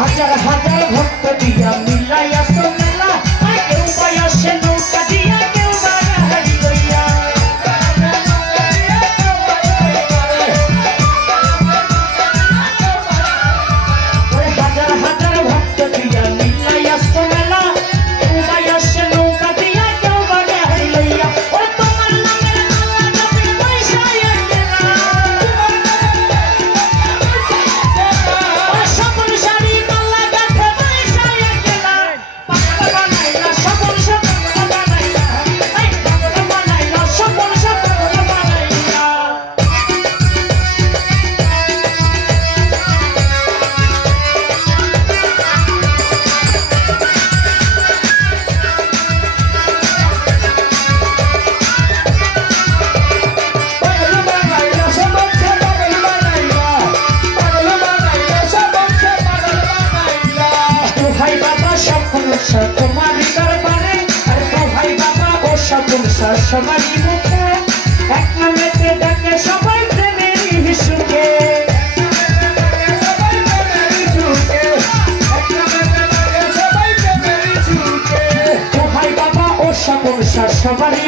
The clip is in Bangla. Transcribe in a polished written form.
হাজার হাজার ভক্ত দিয়া মিলাইয়া তো মেলা কেউ বয়সে নৌকা দিয়া কেউ বাড়াই লইয়া হাজার হাজার ভক্ত দিয়া মিলাইয়া তো মেলা কেউ বয়সে নৌকা দিয়া কেউ বাড়াই লইয়া ও তোমার নামের মালা জপি পয়সায় গেলা ও সকল শাড়ি মালা গাঁথে পয়সায় গেলা পাগল বানাইলা সকল সকল বানাইলা এই পাগল বানাইলা সকল সকল বানাইলা ভাই বাবা সকল তোমারই দরবারে আর ভাই বাবা ও সকল সবারই মুখে এক নামেতে ডাকে সবাই প্রেমের সুখে ভাই বাবা ও সকল সবারই